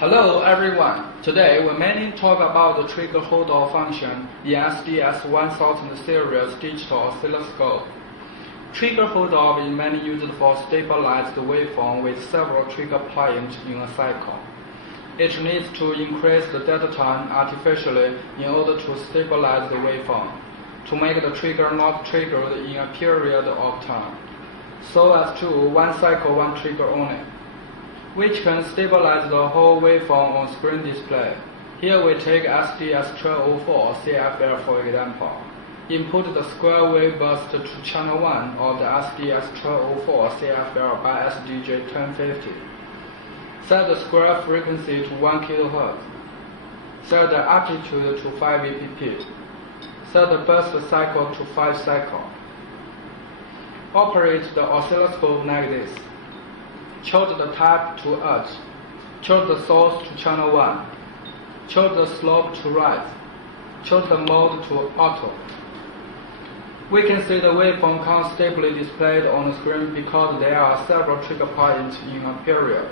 Hello everyone. Today we mainly talk about the trigger holdoff function in SDS 1000 series digital oscilloscope. Trigger holdoff is mainly used for stabilized waveform with several trigger points in a cycle. It needs to increase the data time artificially in order to stabilize the waveform, to make the trigger not triggered in a period of time, so as to one cycle, one trigger only, which can stabilize the whole waveform on screen display. Here we take SDS1204 CFL for example. Input the square wave burst to channel 1 of the SDS1204 CFL by SDJ1050. Set the square frequency to 1 kHz. Set the amplitude to 5 VPP. Set the burst cycle to 5 cycles. Operate the oscilloscope like this. Choose the type to edge. Choose the source to channel 1. Choose the slope to right. Choose the mode to auto. We can see the waveform comes stably displayed on the screen because there are several trigger points in a period.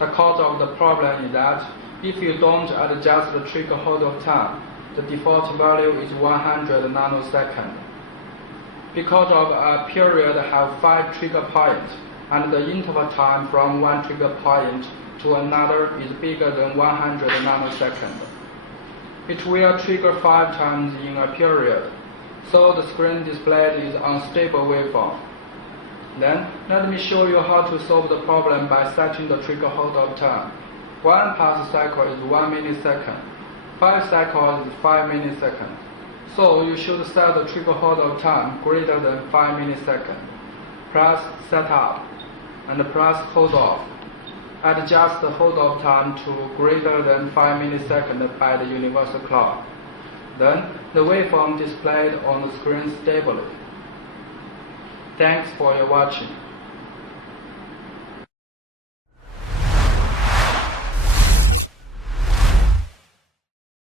The cause of the problem is that if you don't adjust the trigger hold-off time, the default value is 100 nanoseconds. Because of a period have 5 trigger points, and the interval time from one trigger point to another is bigger than 100 nanoseconds. It will trigger 5 times in a period, so the screen displayed is unstable waveform. Then, let me show you how to solve the problem by setting the trigger hold-off time. 1 pulse cycle is 1 millisecond, 5 cycles is 5 milliseconds. So you should set the trigger hold-off time greater than 5 milliseconds. Press Setup and press Hold Off. Adjust the hold-off time to greater than 5 milliseconds by the universal clock. Then, the waveform displayed on the screen stably. Thanks for your watching.